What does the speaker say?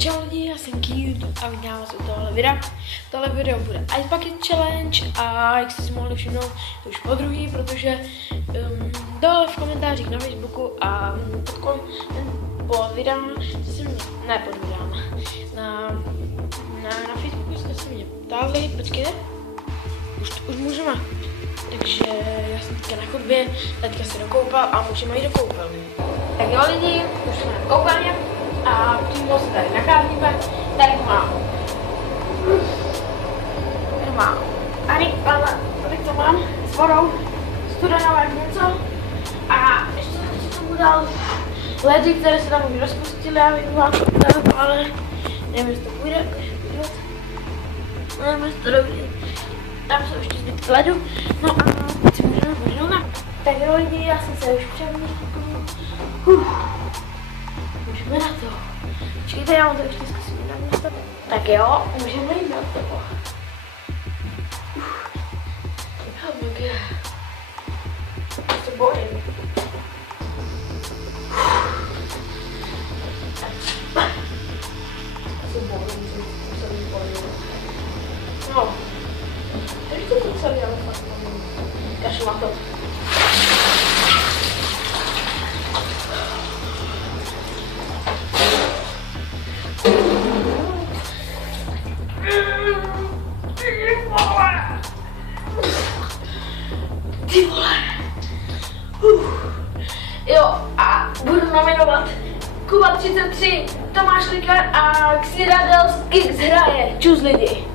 Čau lidi, já jsem Cute a vítám vás u tohle videa. Tohle video bude Ice Bucket Challenge a jak jste si mohli všimnout, to už po druhý, protože dole v komentářích na Facebooku a pod videama jste se mě, ne pod videama, na Facebooku jste se mě ptali, počkejte, už můžeme. Takže já jsem teďka na chodbě, teďka se dokoupal a můžeme jít do koupelny. Tak jo lidi, už jsme na koupelně a přímo se tady nacházíme. Tady mám tady to mám s vodou, studenou jak něco a ještě jsem si tomu dal ledy, které se tam už rozpustily, já bych vám to dal, ale nevím, jestli to půjde, nevím, jestli to dobře. Tam jsou ještě zbytky ledu, no a teď si můžeme vrhnout na. Tak jo lidi, já jsem se už přemýšlel. Můžeme na to. Počkejte, já vám to ještě zkusím na místo. Tak jo, můžeme jít na to. Já se bojím. No. Teď to celé, ale fakt nevím. Kašlu na to. Ty vole. Jo, a budu nominovat Kuba 33, Tomáš Likar a Xyradels Kicks hraje. Čus lidi.